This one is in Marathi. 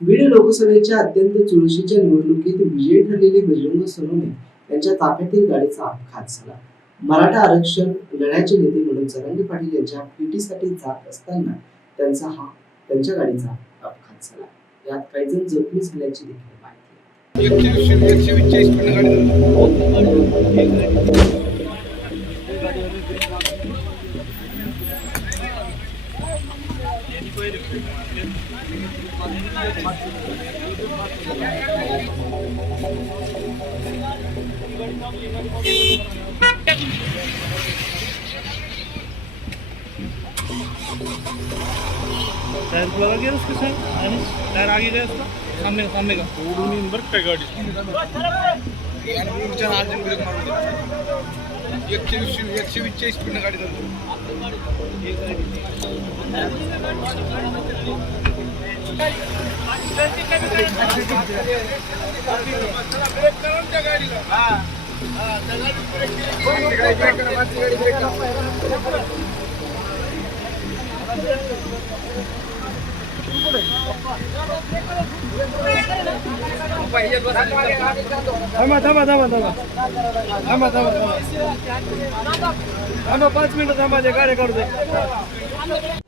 बीड लोकसभेच्या अत्यंत चुरशीच्या निवडणुकीत विजयी ठरलेले बजरंग सोनवणे यांच्या ताफ्यातील गाडीचा अपघात झाला. मराठा आरक्षण लढ्याचे नेते मनोज जरांगे पाटील यांच्या भेटीसाठी जात असताना त्यांचा हा त्यांच्या गाडीचा अपघात झाला. यात काही जण जखमी झाल्याची देखील माहिती एकशे वीस एकशे टायर लगा गया उसके साथ यानी टायर आगे गया उसका सामने का सामने का उडून येईन बरं काय गाडी आणि पुढच्या अर्जंट ब्रेक मारून दे. एकशे वीस एकशे वीसच्या स्पीडनं गाडी चालतो थांबा थांबा थांबा थांबा. थांबा थांबा थांबा. थांबा पाच मिनिटं थांबा ते गाडी काढू दे.